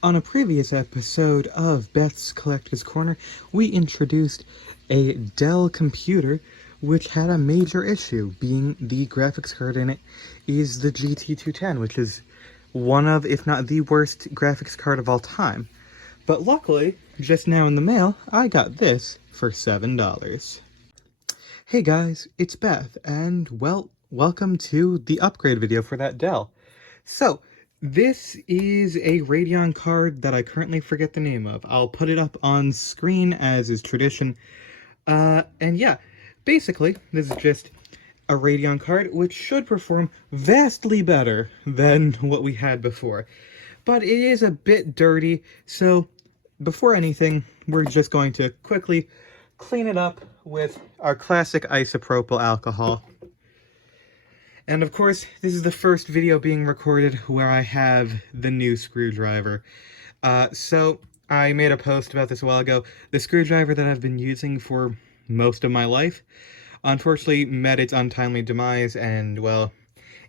On a previous episode of Beth's Collector's Corner, we introduced a Dell computer which had a major issue, being the graphics card in it is the GT210, which is one of, if not the worst graphics card of all time. But luckily, just now in the mail, I got this for $7. Hey guys, it's Beth, and well, welcome to the upgrade video for that Dell. So, this is a Radeon card that I currently forget the name of. I'll put it up on screen as is tradition. And yeah, basically, this is just a Radeon card which should perform vastly better than what we had before. But it is a bit dirty, so before anything, we're just going to quickly clean it up with our classic isopropyl alcohol. And of course, this is the first video being recorded where I have the new screwdriver. So I made a post about this a while ago. The screwdriver that I've been using for most of my life unfortunately met its untimely demise, and well,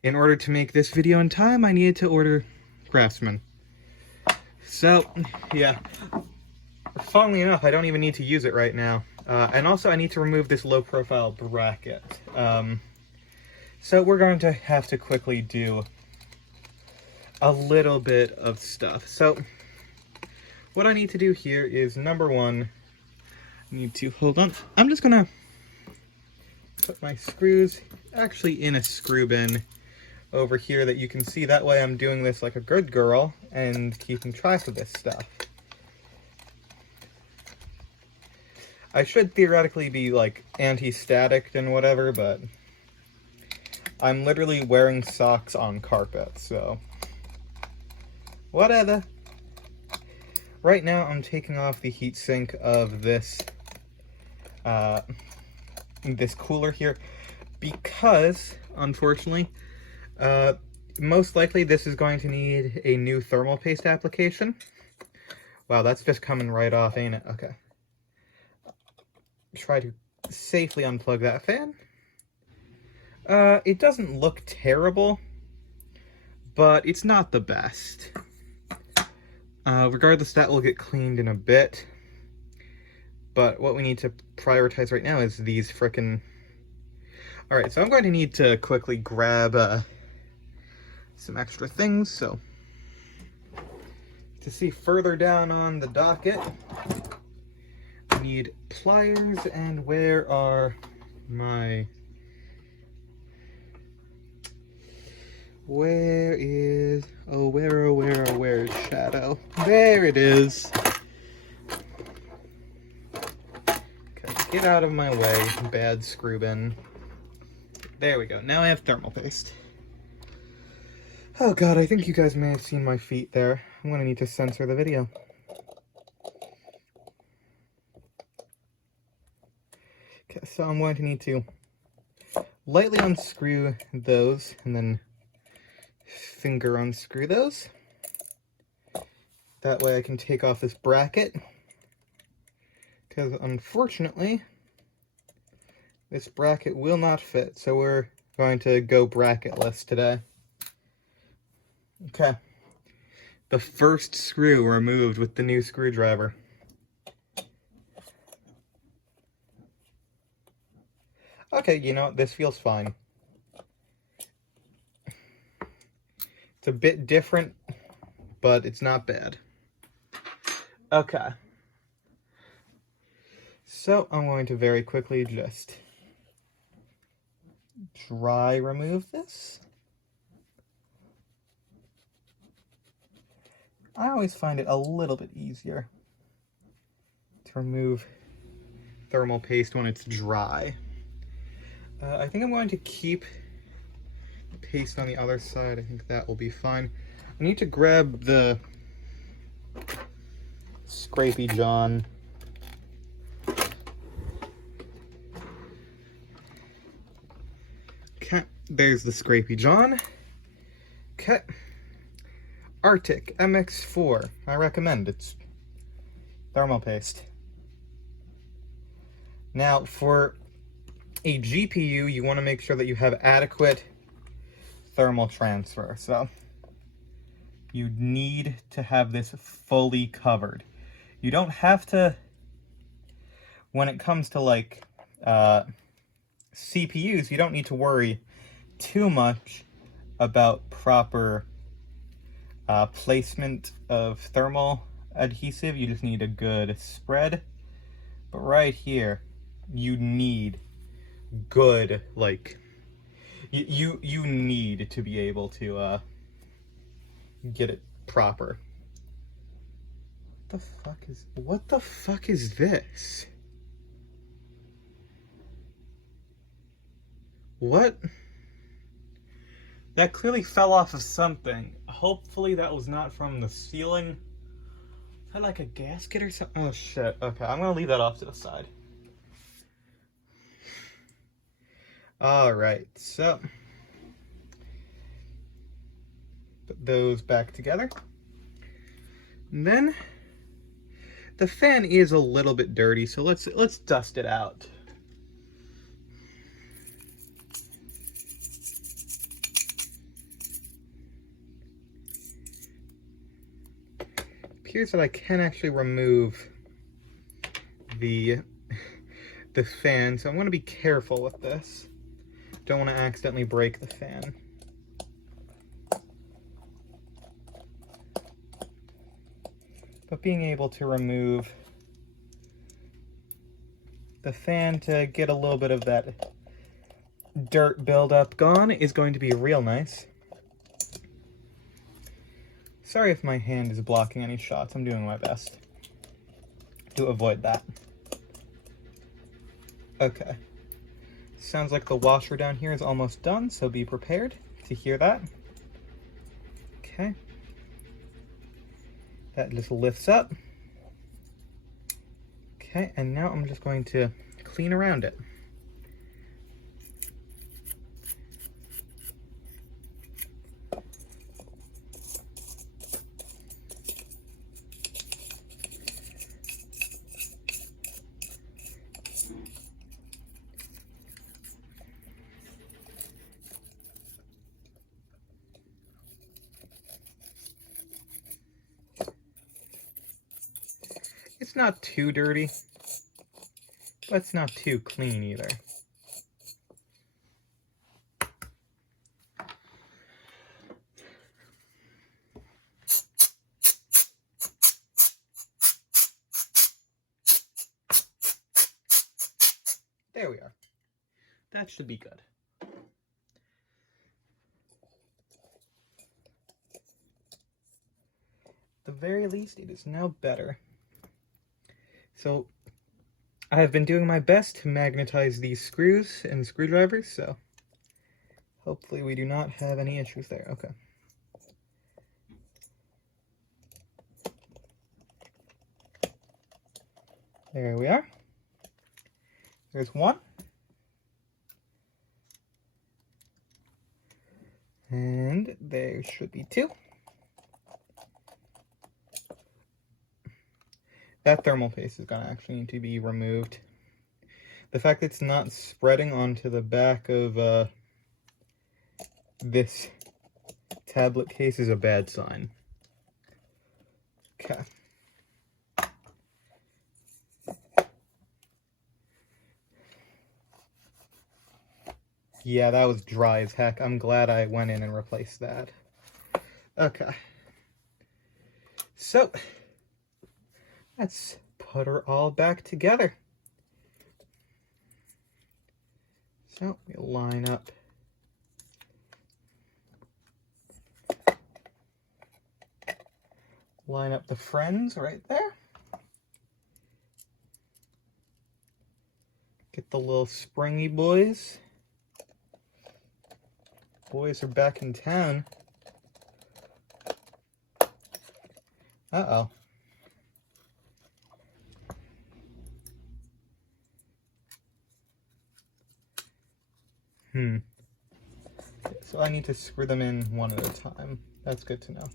in order to make this video in time, I needed to order Craftsman. So, yeah. Funnily enough, I don't even need to use it right now. And also I need to remove this low profile bracket. So we're going to have to quickly do a little bit of stuff. So what I need to do here is, number one, I need to, hold on, I'm just gonna put my screws actually in a screw bin over here that you can see. That way I'm doing this like a good girl and keeping track of this stuff. I should theoretically be like anti-static and whatever, but I'm literally wearing socks on carpet, so whatever. Right now I'm taking off the heatsink of this this cooler here because, unfortunately, most likely this is going to need a new thermal paste application. Wow, that's just coming right off, ain't it? Okay. Try to safely unplug that fan. It doesn't look terrible, but it's not the best. Regardless, that will get cleaned in a bit. But what we need to prioritize right now is these frickin'... Alright, so I'm going to need to quickly grab some extra things, so... To see further down on the docket, I need pliers, and where are my... Where is... Oh, where is Shadow? There it is! Okay, get out of my way, bad screw bin. There we go, now I have thermal paste. Oh god, I think you guys may have seen my feet there. I'm gonna need to censor the video. Okay, so I'm going to need to lightly unscrew those, and then finger unscrew those. That way I can take off this bracket, because unfortunately this bracket will not fit, so we're going to go bracketless today. Okay, the first screw removed with the new screwdriver. Okay, you know what, this feels fine. It's a bit different, but it's not bad. Okay. So I'm going to very quickly just dry remove this. I always find it a little bit easier to remove thermal paste when it's dry. I think I'm going to keep paste on the other side. I think that will be fine. I need to grab the Scrapey John. Okay, there's the Scrapey John. Okay, Arctic MX4. I recommend. It's thermal paste. Now, for a GPU, you want to make sure that you have adequate thermal transfer. So You need to have this fully covered. You don't have to, when it comes to like CPUs, you don't need to worry too much about proper placement of thermal adhesive. You just need a good spread. But right here, you need good, like, you need to be able to get it proper. What the fuck is this? What? That clearly fell off of something. Hopefully that was not from the ceiling. Is that like a gasket or something? Oh shit. Okay, I'm gonna leave that off to the side. Alright, so put those back together. And then the fan is a little bit dirty, so let's dust it out. Appears that I can actually remove the fan, so I'm going to be careful with this. Don't want to accidentally break the fan. But being able to remove the fan to get a little bit of that dirt buildup gone is going to be real nice. Sorry if my hand is blocking any shots. I'm doing my best to avoid that. Okay. Sounds like the washer down here is almost done, so be prepared to hear that. Okay. That just lifts up. Okay, and now I'm just going to clean around it. It's not too dirty, but it's not too clean either. There we are. That should be good. At the very least, it is now better. So, I have been doing my best to magnetize these screws and screwdrivers, so hopefully we do not have any issues there. Okay. There we are. There's one. And there should be two. That thermal paste is going to actually need to be removed. The fact that it's not spreading onto the back of this tablet case is a bad sign. Okay. Yeah, that was dry as heck. I'm glad I went in and replaced that. Okay. So, let's put her all back together. So, we line up the friends right there. Get the little springy boys. Boys are back in town. Uh-oh. So I need to screw them in one at a time. That's good to know.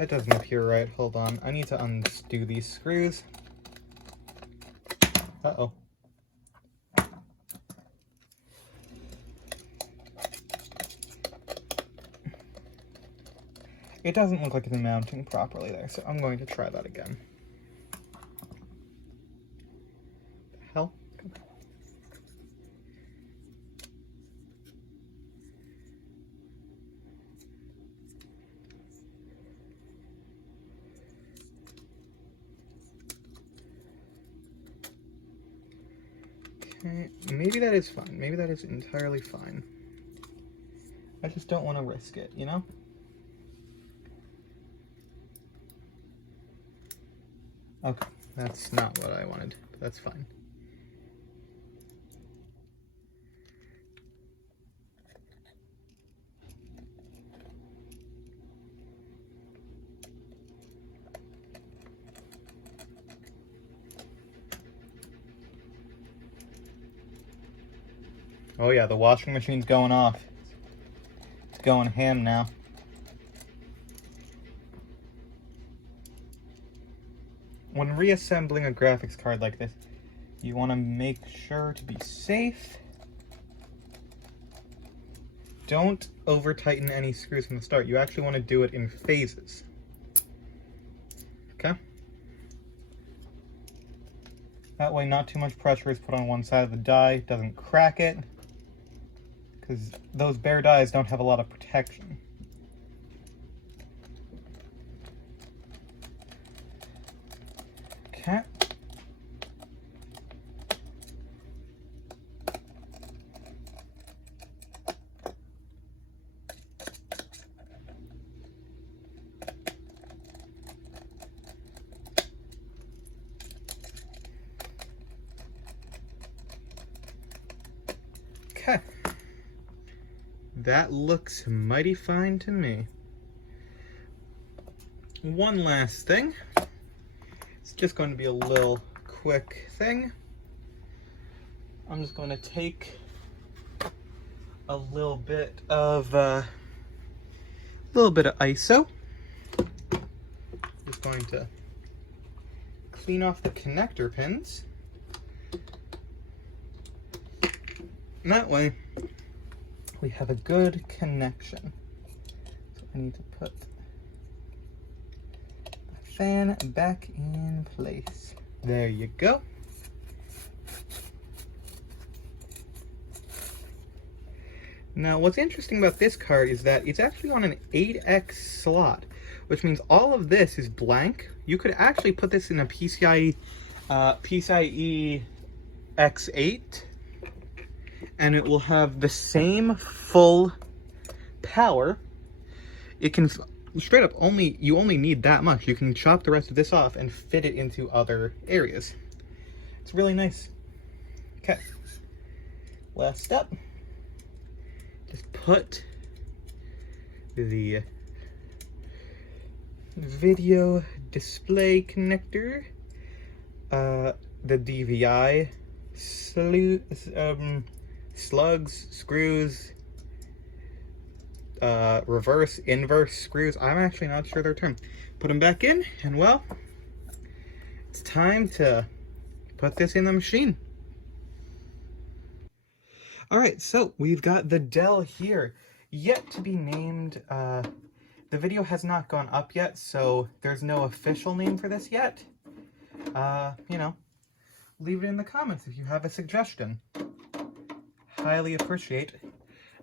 That doesn't appear right. Hold on. I need to undo these screws. Uh-oh. It doesn't look like it's mounting properly there, so I'm going to try that again. The hell? Okay, maybe that is fine. Maybe that is entirely fine. I just don't want to risk it, you know? Okay, that's not what I wanted, but that's fine. Oh yeah, the washing machine's going off. It's going ham now. When reassembling a graphics card like this, you want to make sure to be safe. Don't over tighten any screws from the start. You actually want to do it in phases. Okay? That way not too much pressure is put on one side of the die, doesn't crack it, because those bare dies don't have a lot of protection. Okay. Okay. That looks mighty fine to me. One last thing. It's just going to be a little quick thing. I'm just going to take a little bit of ISO. Just going to clean off the connector pins. And that way we have a good connection. So I need to put the fan back in place. There you go. Now what's interesting about this card is that it's actually on an 8X slot, which means all of this is blank. You could actually put this in a PCIe X8, and it will have the same full power. It can straight up you only need that much. You can chop the rest of this off and fit it into other areas. It's really nice. Okay, last step. Just put the video display connector, the DVI slugs, screws, reverse, inverse screws. I'm actually not sure their term. Put them back in, and well, it's time to put this in the machine. Alright, so we've got the Dell here, yet to be named. The video has not gone up yet, so there's no official name for this yet. You know, leave it in the comments if you have a suggestion. Highly appreciate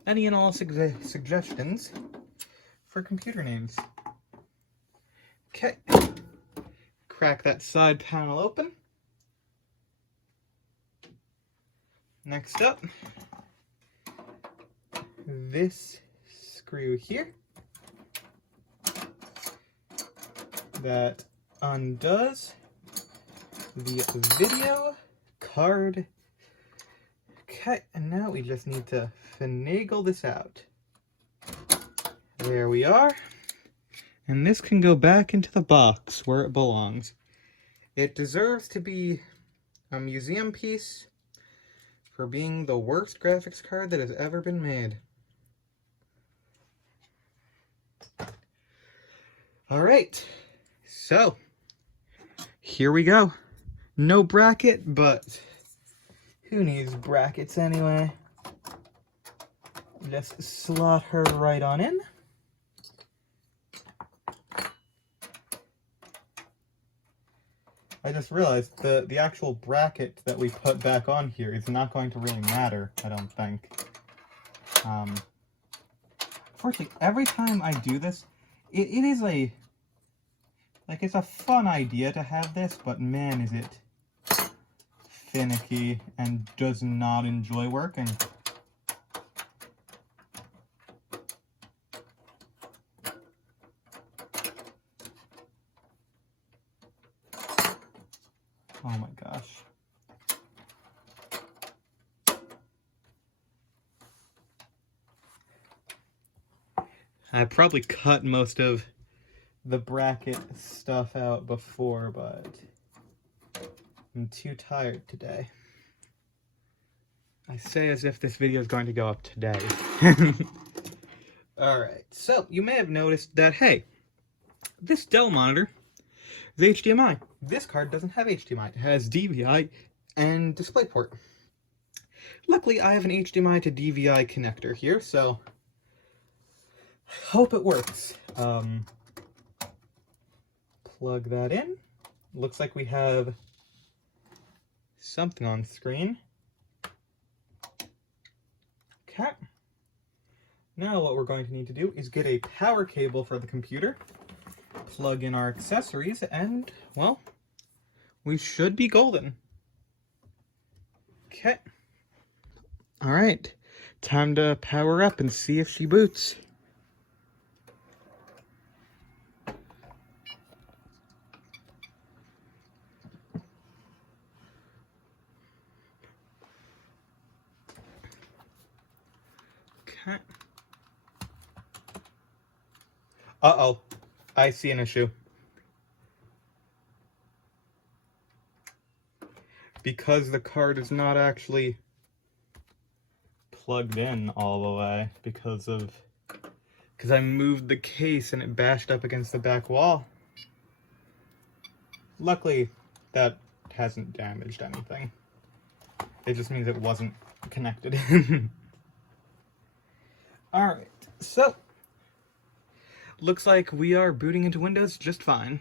any and all suggestions for computer names. Okay, crack that side panel open. Next up, this screw here that undoes the video card. Okay, and now we just need to finagle this out. There we are. And this can go back into the box where it belongs. It deserves to be a museum piece for being the worst graphics card that has ever been made. All right, so here we go. No bracket, but who needs brackets anyway? Just slot her right on in. I just realized the actual bracket that we put back on here is not going to really matter, I don't think. Unfortunately, every time I do this, it is it's a fun idea to have this, but man, is it finicky and does not enjoy working. Oh my gosh. I probably cut most of the bracket stuff out before, but I'm too tired today. I say as if this video is going to go up today. Alright, so you may have noticed that, hey, this Dell monitor is HDMI. This card doesn't have HDMI. It has DVI and DisplayPort. Luckily, I have an HDMI to DVI connector here, so hope it works. Plug that in. Looks like we have something on screen. Okay. Now what we're going to need to do is get a power cable for the computer, plug in our accessories, and, well, we should be golden. Okay. Alright, time to power up and see if she boots. Okay. Uh-oh, I see an issue. Because the card is not actually plugged in all the way because I moved the case and it bashed up against the back wall. Luckily, that hasn't damaged anything. It just means it wasn't connected. Alright, so looks like we are booting into Windows just fine.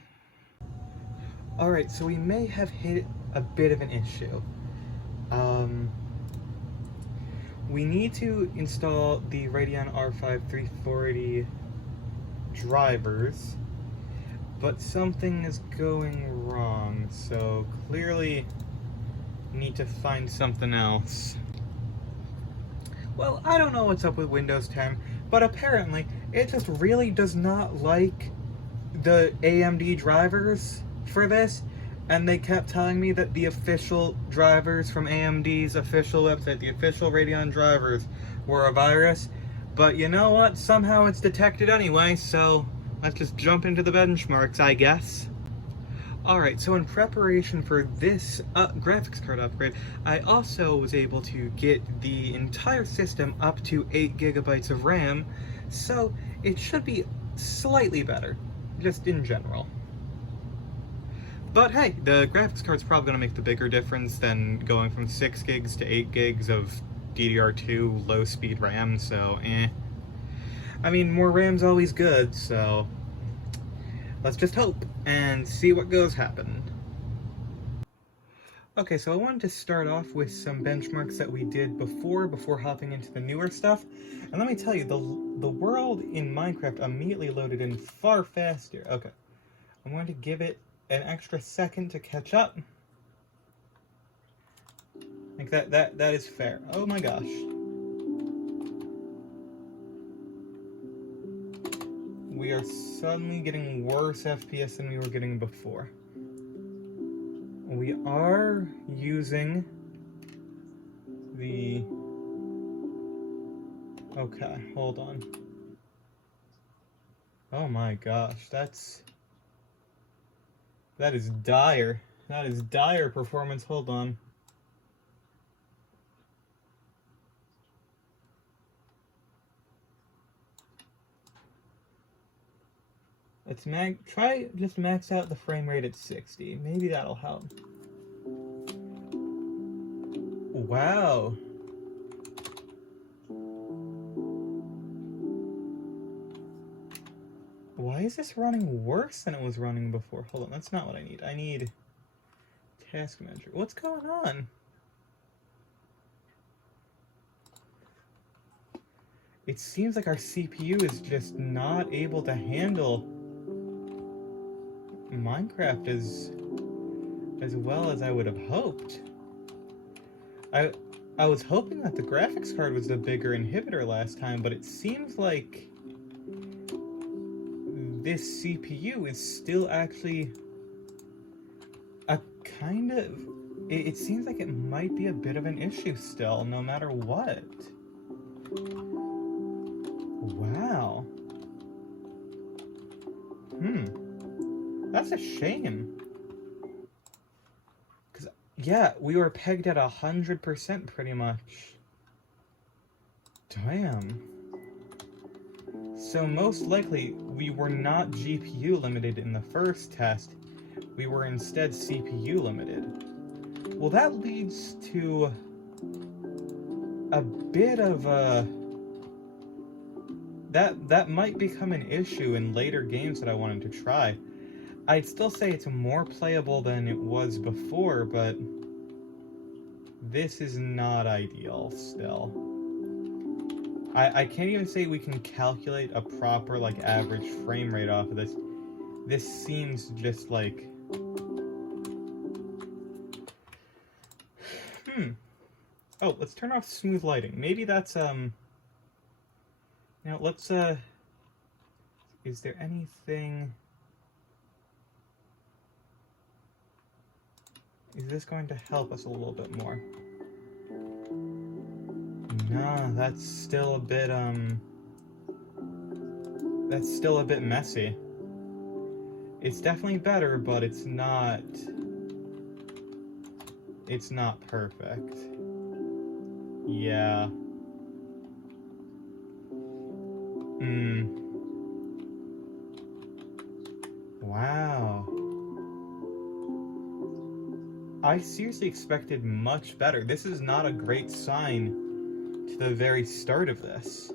Alright, so we may have hit a bit of an issue. We need to install the Radeon R5 340 drivers, but something is going wrong, so clearly need to find something else. Well, I don't know what's up with Windows 10, but apparently it just really does not like the AMD drivers for this, and they kept telling me that the official drivers from AMD's official website, the official Radeon drivers, were a virus. But you know what? Somehow it's detected anyway, so let's just jump into the benchmarks, I guess. Alright, so in preparation for this graphics card upgrade, I also was able to get the entire system up to 8 gigabytes of RAM, so it should be slightly better, just in general. But hey, the graphics card's probably going to make the bigger difference than going from 6 gigs to 8 gigs of DDR2 low-speed RAM, so I mean, more RAM's always good, so let's just hope and see what goes happen. Okay, so I wanted to start off with some benchmarks that we did before hopping into the newer stuff. And let me tell you, the world in Minecraft immediately loaded in far faster. Okay, I'm going to give it an extra second to catch up. Like that is fair. Oh my gosh. We are suddenly getting worse FPS than we were getting before. We are using the... Okay, hold on. Oh my gosh, that is dire. That is dire performance. Hold on. Let's try just max out the frame rate at 60. Maybe that'll help. Wow. Why is this running worse than it was running before? Hold on, that's not what I need. I need task manager. What's going on? It seems like our CPU is just not able to handle Minecraft as well as I would have hoped. I was hoping that the graphics card was the bigger inhibitor last time, but it seems like this CPU is still actually a kind of... It seems like it might be a bit of an issue still, no matter what. Wow. That's a shame. Because, yeah, we were pegged at 100% pretty much. Damn. So most likely, we were not GPU limited in the first test. We were instead CPU limited. Well, that leads to a bit of a... That might become an issue in later games that I wanted to try. I'd still say it's more playable than it was before, but this is not ideal still. I can't even say we can calculate a proper, like, average frame rate off of this. This seems just like... Oh, let's turn off smooth lighting. Maybe that's, Now, let's, is there anything... Is this going to help us a little bit more? No, that's still a bit, that's still a bit messy. It's definitely better, but it's not perfect. Yeah. Wow. I seriously expected much better. This is not a great sign to the very start of this.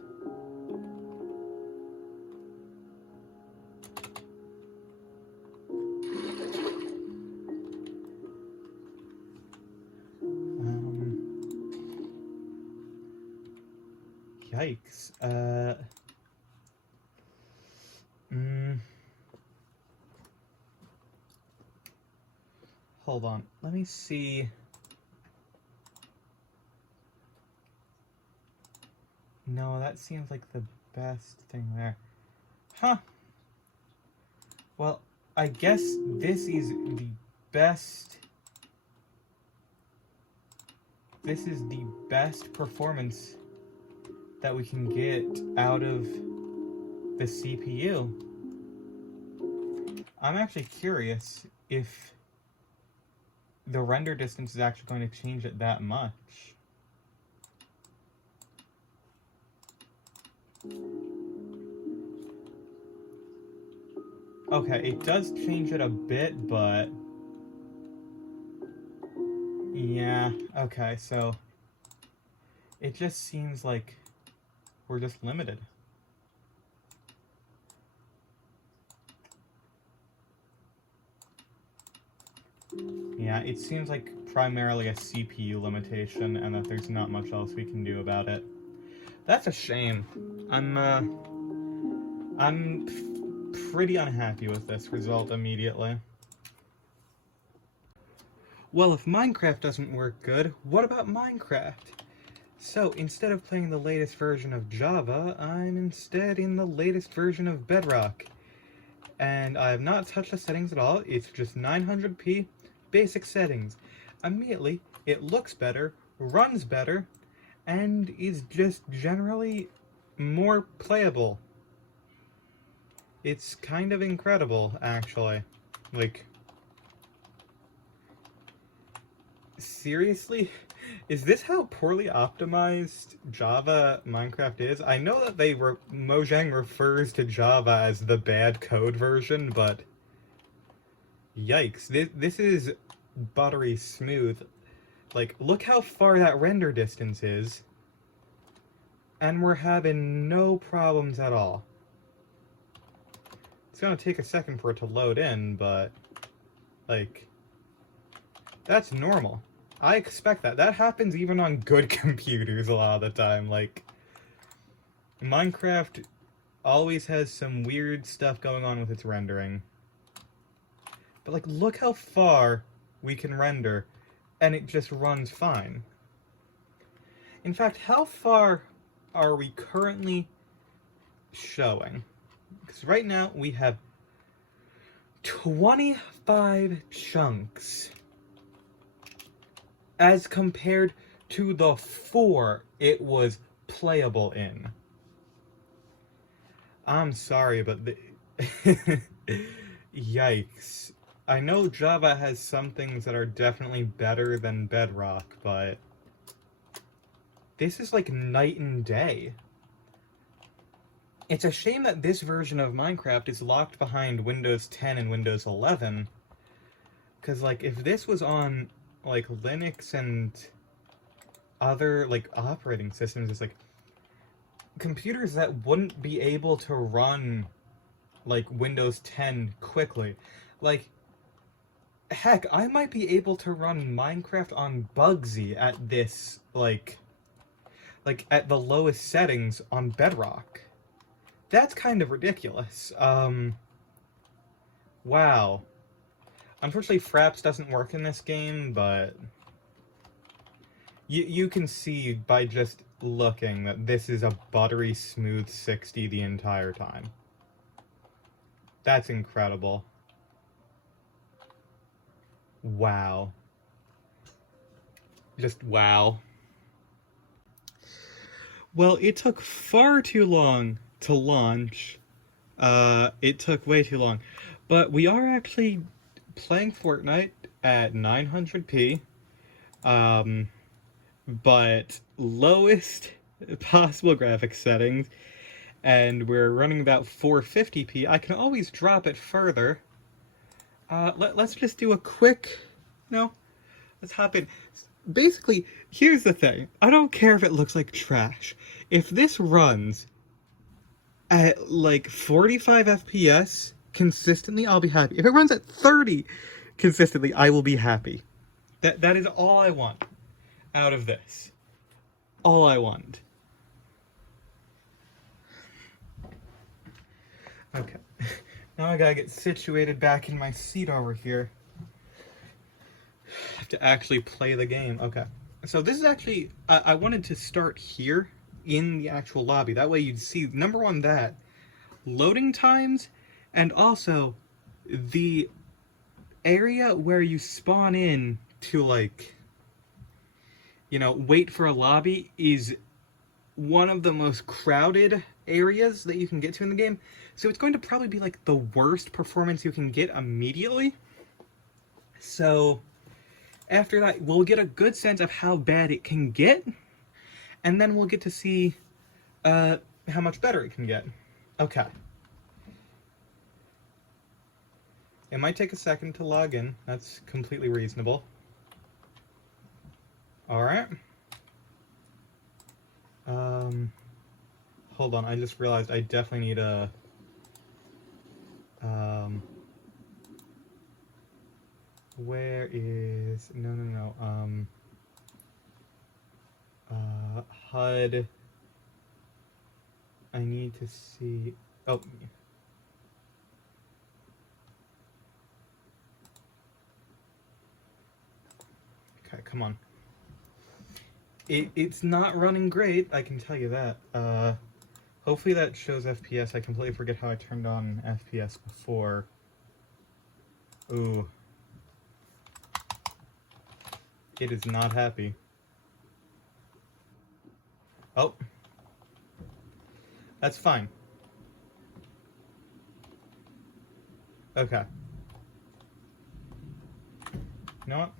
Yikes. Hold on. Let me see. No, that seems like the best thing there. Huh. Well, I guess this is the best... This is the best performance that we can get out of the CPU. I'm actually curious if the render distance is actually going to change it that much. Okay, it does change it a bit, but... Yeah, okay, so... It just seems like we're just limited. Yeah, it seems like primarily a CPU limitation, and that there's not much else we can do about it. That's a shame. I'm pretty unhappy with this result immediately. Well, if Minecraft doesn't work good, what about Minecraft? So, instead of playing the latest version of Java, I'm instead in the latest version of Bedrock. And I have not touched the settings at all, it's just 900p, basic settings. Immediately, it looks better, runs better, and is just generally more playable. It's kind of incredible, actually. Like, seriously? Is this how poorly optimized Java Minecraft is? I know that Mojang refers to Java as the bad code version, but yikes, this is buttery smooth. Like, look how far that render distance is, and we're having no problems at all. It's gonna take a second for it to load in, but, like, that's normal. I expect that. That happens even on good computers a lot of the time. Like, Minecraft always has some weird stuff going on with its rendering. But, like, look how far we can render, and it just runs fine. In fact, how far are we currently showing? Because right now we have 25 chunks as compared to the 4 it was playable in. I'm sorry, but yikes. I know Java has some things that are definitely better than Bedrock, but this is like night and day. It's a shame that this version of Minecraft is locked behind Windows 10 and Windows 11, because, like, if this was on, like, Linux and other, like, operating systems, it's like computers that wouldn't be able to run, like, Windows 10 quickly. Like, heck, I might be able to run Minecraft on Bugsy at this, like at the lowest settings on Bedrock. That's kind of ridiculous. Wow. Unfortunately, Fraps doesn't work in this game, but you can see by just looking that this is a buttery smooth 60 the entire time. That's incredible. Wow. Just wow. Well, it took far too long to launch. It took way too long. But we are actually playing Fortnite at 900p. But lowest possible graphics settings. And we're running about 450p. I can always drop it further. Let's just do a quick... No? Let's hop in. Basically, here's the thing. I don't care if it looks like trash. If this runs at, like, 45 FPS consistently, I'll be happy. If it runs at 30 consistently, I will be happy. That is all I want out of this. All I want. Okay. Now I gotta get situated back in my seat over here. I have to actually play the game. Okay. So this is actually... I wanted to start here in the actual lobby. That way you'd see, number one, that. Loading times, and also the area where you spawn in to, like, you know, wait for a lobby is one of the most crowded areas that you can get to in the game. So it's going to probably be, like, the worst performance you can get immediately. So after that, we'll get a good sense of how bad it can get, and then we'll get to see how much better it can get. Okay. It might take a second to log in. That's completely reasonable. Alright. Hold on, I just realized I definitely need a... Where is... No. HUD... I need to see... Oh. Okay, come on. It's not running great, I can tell you that. Hopefully that shows FPS. I completely forget how I turned on FPS before. Ooh. It is not happy. Oh. That's fine. Okay. You know what?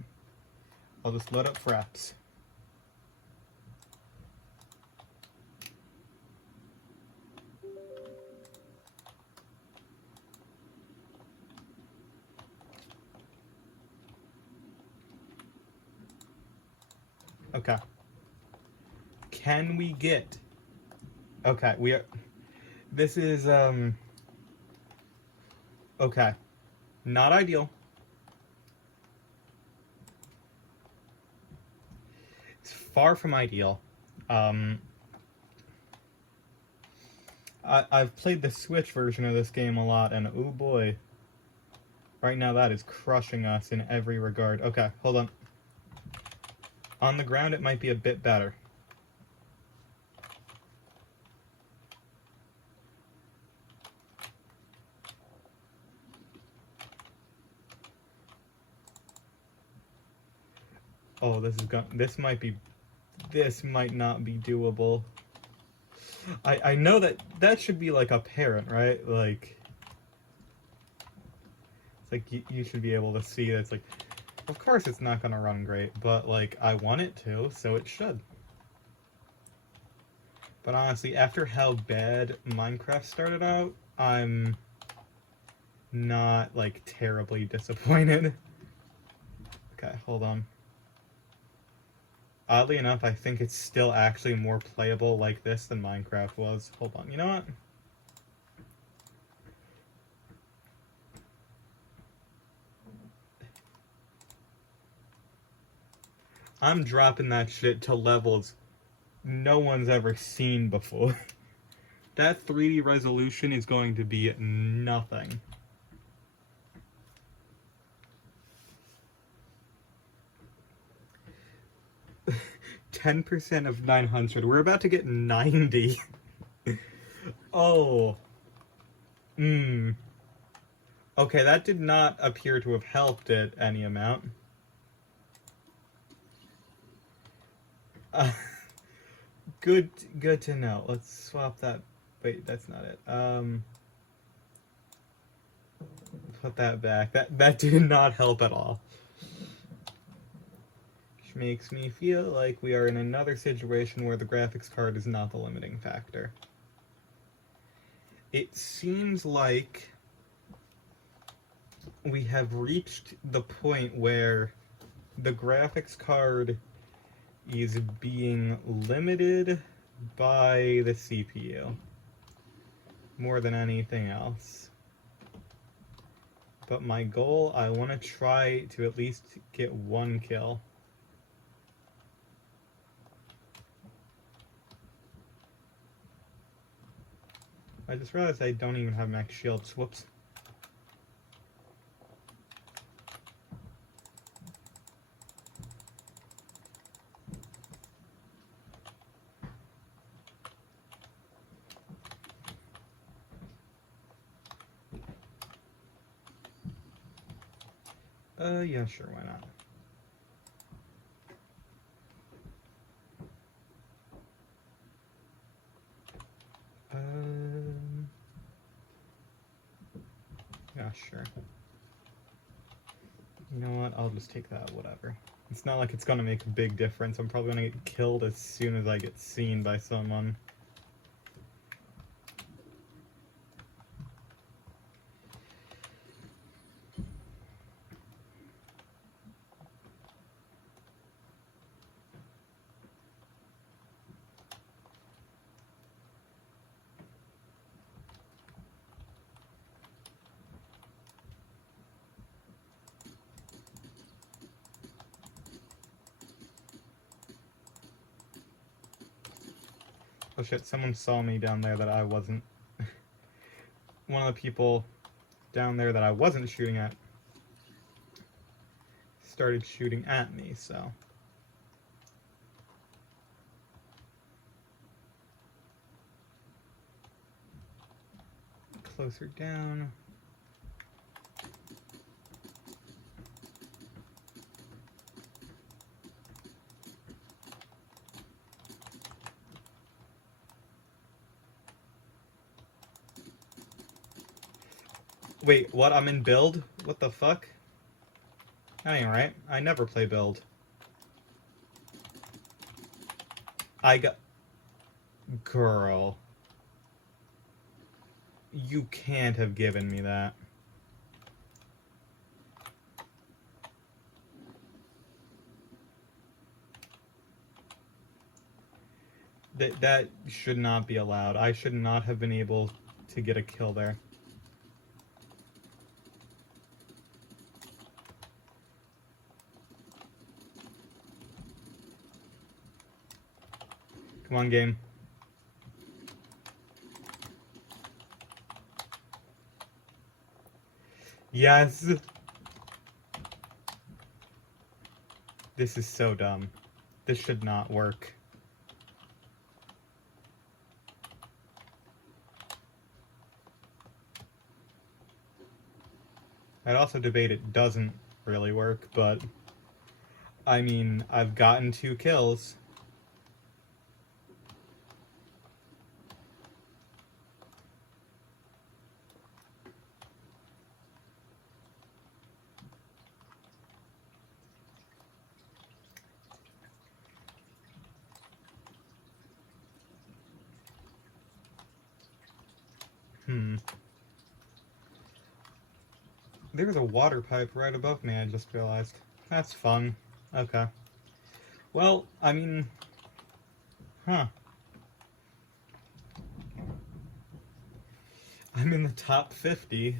I'll just load up Fraps. Okay. Can we get... Okay, we are... This is, okay. Not ideal. It's far from ideal. I've played the Switch version of this game a lot, and oh boy. Right now that is crushing us in every regard. Okay, hold on. On the ground it might be a bit better. Oh, this might not be doable. I know that should be like apparent, right? Like, it's like you should be able to see that it's like, of course it's not gonna run great, but like I want it to, so it should. But honestly, after how bad Minecraft started out, I'm not like terribly disappointed. Okay, hold on. Oddly enough, I think it's still actually more playable like this than Minecraft was. Hold on, you know what? I'm dropping that shit to levels no one's ever seen before. That 3D resolution is going to be nothing. %10 of 900. We're about to get 90. Oh. Okay, that did not appear to have helped it any amount. Good to know. Let's swap that. Wait, that's not it. Put that back. That did not help at all. Which makes me feel like we are in another situation where the graphics card is not the limiting factor. It seems like we have reached the point where the graphics card is being limited by the CPU more than anything else. But my goal, I want to try to at least get one kill. I just realized I don't even have max shields. Whoops. Yeah, sure, why not? Yeah, sure. You know what? I'll just take that, whatever. It's not like it's gonna make a big difference. I'm probably gonna get killed as soon as I get seen by someone. Oh shit, someone saw me down there that I wasn't. One of the people down there that I wasn't shooting at started shooting at me, so. Closer down. Wait, what? I'm in build? What the fuck? That ain't right. I never play build. I got... Girl. You can't have given me that. That should not be allowed. I should not have been able to get a kill there. Come on, game. Yes! This is so dumb. This should not work. I'd also debate it doesn't really work, but I mean, I've gotten 2 kills. There's a water pipe right above me, I just realized. That's fun. Okay. Well, I mean... Huh. I'm in the top 50.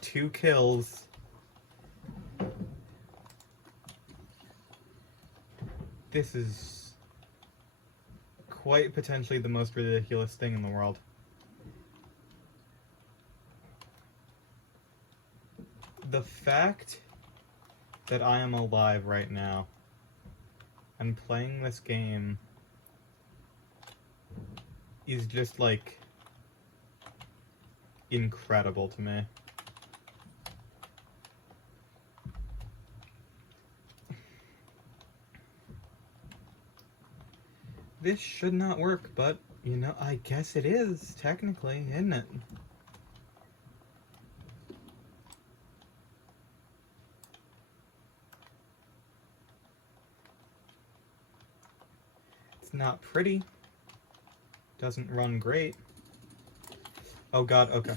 2 kills. This is quite potentially the most ridiculous thing in the world. The fact that I am alive right now and playing this game is just, like, incredible to me. This should not work, but, you know, I guess it is, technically, isn't it? It's not pretty. Doesn't run great. Oh god, okay.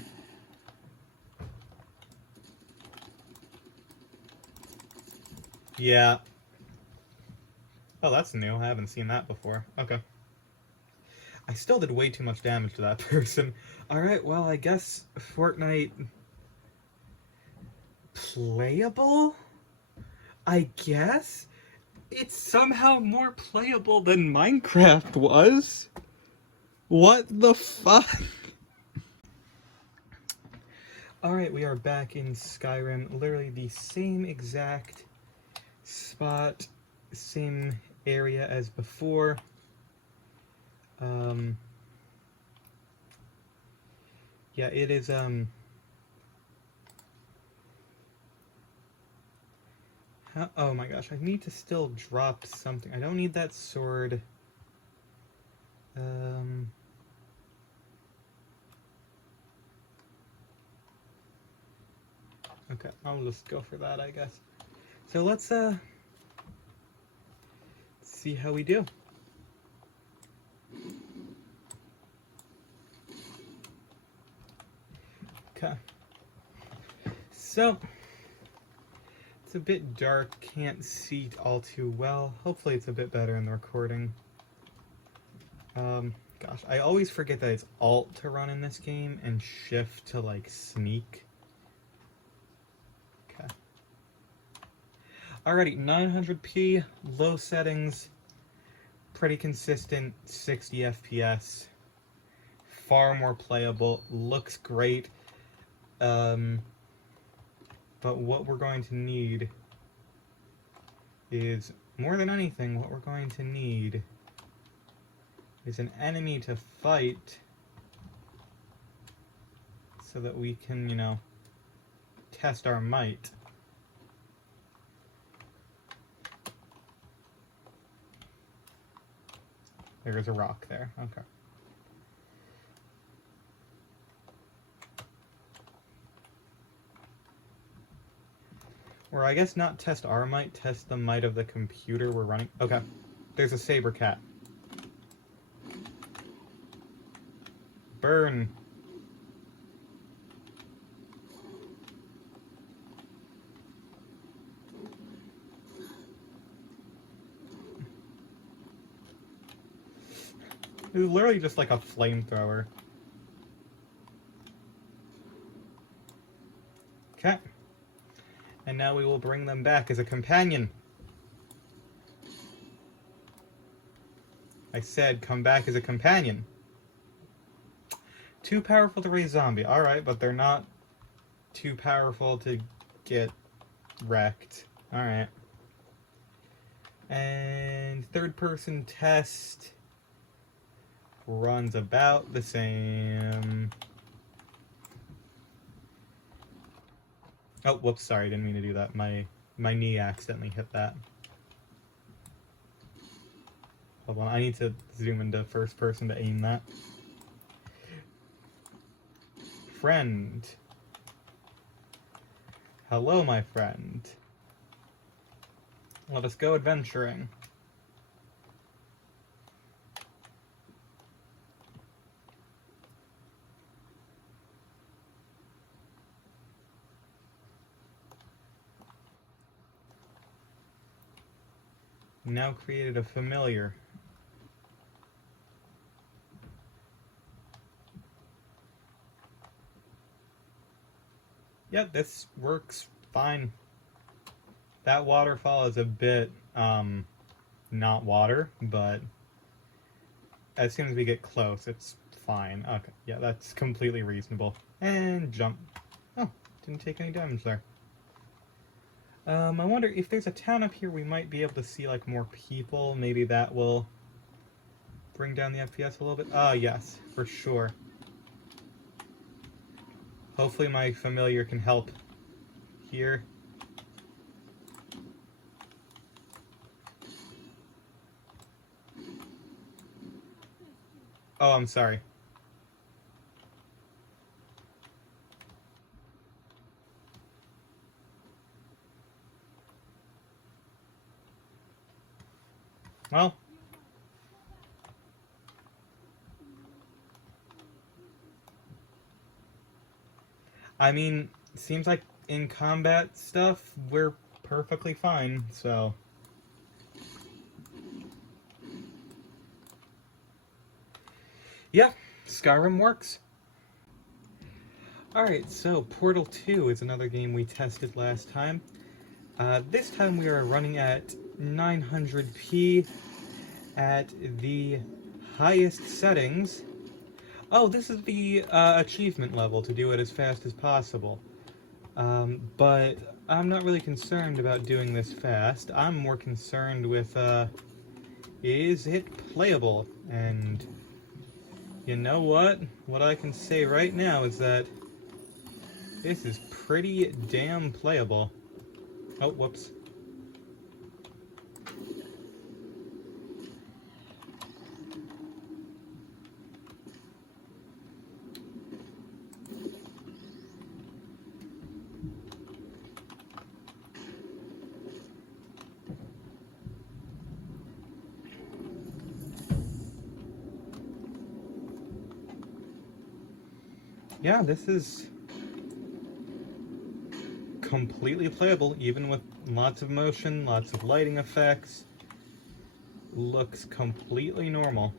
Yeah. Oh, that's new. I haven't seen that before. Okay. I still did way too much damage to that person. Alright, well, I guess Fortnite... playable? I guess? It's somehow more playable than Minecraft was? What the fuck? Alright, we are back in Skyrim. Literally the same exact spot, same area as before. Yeah, it is, oh my gosh, I need to still drop something. I don't need that sword. Okay, I'll just go for that, I guess. So let's, see how we do. Okay. So, it's a bit dark, can't see all too well. Hopefully it's a bit better in the recording. Gosh, I always forget that it's Alt to run in this game and Shift to, like, sneak. Okay. Alrighty, 900p, low settings, pretty consistent, 60 FPS. Far more playable, looks great. But what we're going to need is, more than anything, what we're going to need is an enemy to fight so that we can, you know, test our might. There's a rock there, okay. Or I guess not test our might, test the might of the computer we're running. Okay, there's a saber cat. Burn. It's literally just like a flamethrower. Okay. And now we will bring them back as a companion. I said come back as a companion. Too powerful to raise zombie. Alright, but they're not too powerful to get wrecked. Alright. And third person test runs about the same. Oh, whoops, sorry, didn't mean to do that. My knee accidentally hit that. Hold on, I need to zoom into first person to aim that. Friend. Hello, my friend. Let us go adventuring. Now created a familiar. Yep, this works fine. That waterfall is a bit, not water, but as soon as we get close, it's fine. Okay, yeah, that's completely reasonable. And jump. Oh, didn't take any damage there. I wonder if there's a town up here we might be able to see, like, more people. Maybe that will bring down the FPS a little bit. Ah, yes, for sure. Hopefully my familiar can help here. Oh, I'm sorry. Well. I mean, seems like in combat stuff, we're perfectly fine, so. Yeah, Skyrim works. Alright, so Portal 2 is another game we tested last time. This time we are running at 900p at the highest settings. Oh, this is the achievement level to do it as fast as possible. But I'm not really concerned about doing this fast. I'm more concerned with, is it playable? And you know what? What I can say right now is that this is pretty damn playable. Oh, whoops. Yeah, this is completely playable, even with lots of motion, lots of lighting effects. Looks completely normal.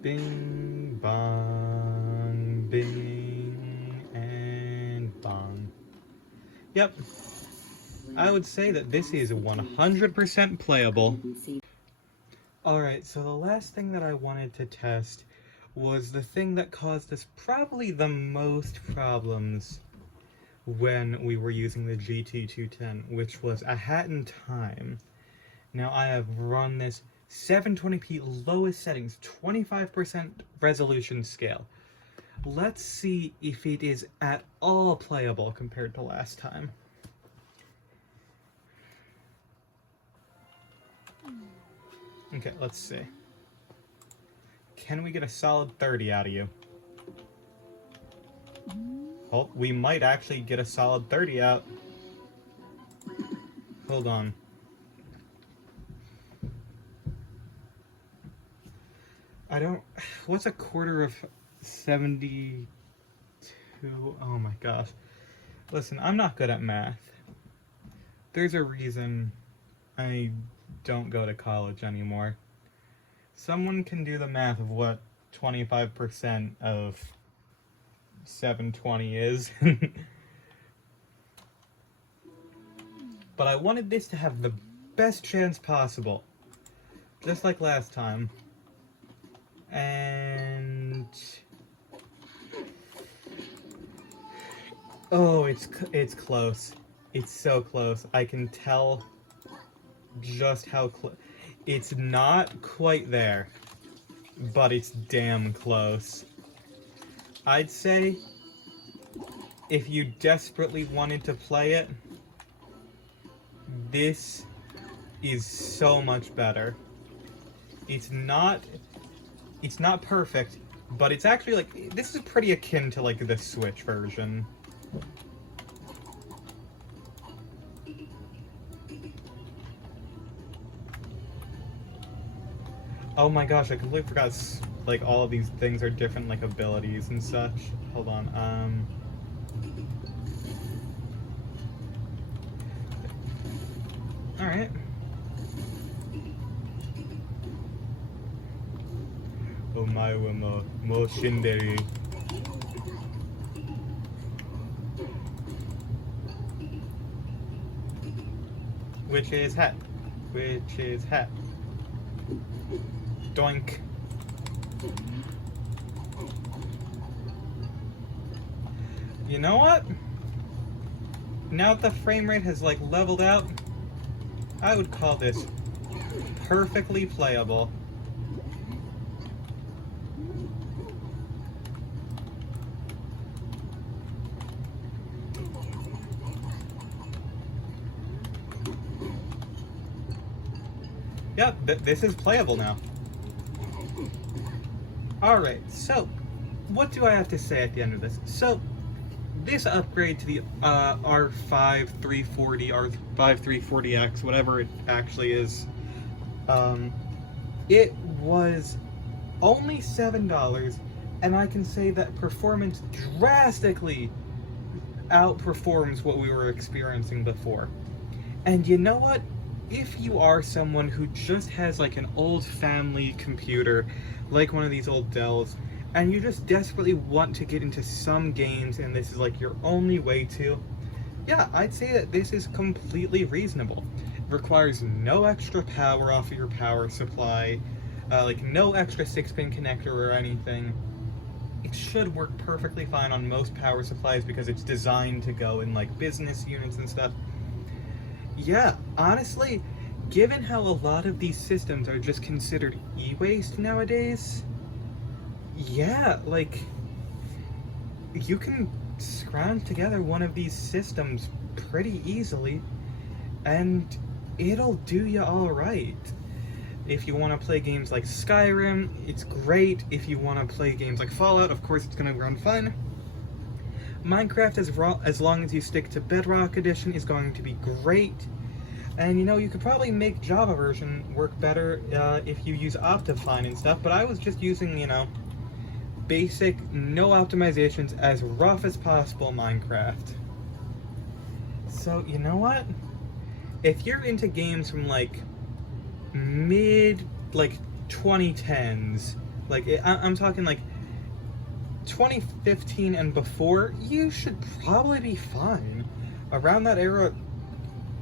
Bing, bong, bing, and bong. Yep. I would say that this is 100% playable. Alright, so the last thing that I wanted to test was the thing that caused us probably the most problems when we were using the GT210, which was A Hat in Time. Now I have run this 720p lowest settings, 25% resolution scale. Let's see if it is at all playable compared to last time. Okay, let's see. Can we get a solid 30 out of you? Oh, we might actually get a solid 30 out. Hold on. I don't... What's a quarter of 72? Oh my gosh. Listen, I'm not good at math. There's a reason I don't go to college anymore. Someone can do the math of what 25% of 720 is. But I wanted this to have the best chance possible. Just like last time. And... oh, it's close. It's so close. I can tell just how close. It's not quite there, but it's damn close. I'd say if you desperately wanted to play it, this is so much better. It's not perfect, but it's actually like, this is pretty akin to like the Switch version. Oh my gosh, I completely forgot, like, all of these things are different, like, abilities and such. Hold on, alright. Omae wa mo shinderu. Which is hat. Which is hat. Doink. You know what? Now that the frame rate has like leveled out, I would call this perfectly playable. Yep, this is playable now. Alright, so, what do I have to say at the end of this? So, this upgrade to the R5 340, R5 340X, whatever it actually is, it was only $7, and I can say that performance drastically outperforms what we were experiencing before. And you know what? If you are someone who just has like an old family computer, like one of these old Dells, and you just desperately want to get into some games and this is like your only way to, yeah, I'd say that this is completely reasonable. It requires no extra power off of your power supply, like no extra 6-pin connector or anything. It should work perfectly fine on most power supplies because it's designed to go in like business units and stuff. Yeah, honestly, given how a lot of these systems are just considered e-waste nowadays, yeah, like, you can scrounge together one of these systems pretty easily, and it'll do you alright. If you want to play games like Skyrim, it's great. If you want to play games like Fallout, of course it's going to run fine. Minecraft, as long as you stick to Bedrock Edition, is going to be great. And you know, you could probably make Java version work better if you use Optifine and stuff, but I was just using, you know, basic, no optimizations, as rough as possible Minecraft. So, you know what? If you're into games from like mid, like 2010s, like I'm talking like 2015 and before, you should probably be fine. Around that era,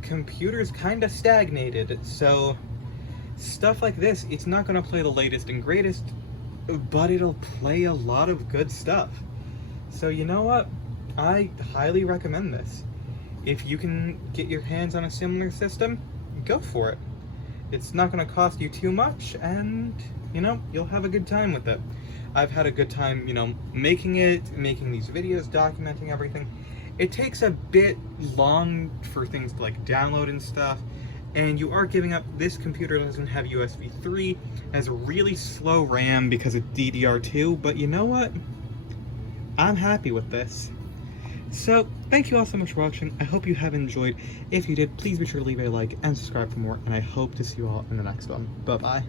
computers kind of stagnated, so stuff like this, it's not going to play the latest and greatest, but it'll play a lot of good stuff. So you know what? I highly recommend this. If you can get your hands on a similar system, go for it. It's not going to cost you too much, and, you know, you'll have a good time with it. I've had a good time, you know, making these videos, documenting everything. It takes a bit long for things to, like, download and stuff, and you are giving up. This computer doesn't have USB 3, has a really slow RAM because of DDR2, but you know what? I'm happy with this. So, thank you all so much for watching. I hope you have enjoyed. If you did, please be sure to leave a like and subscribe for more, and I hope to see you all in the next one. Bye-bye.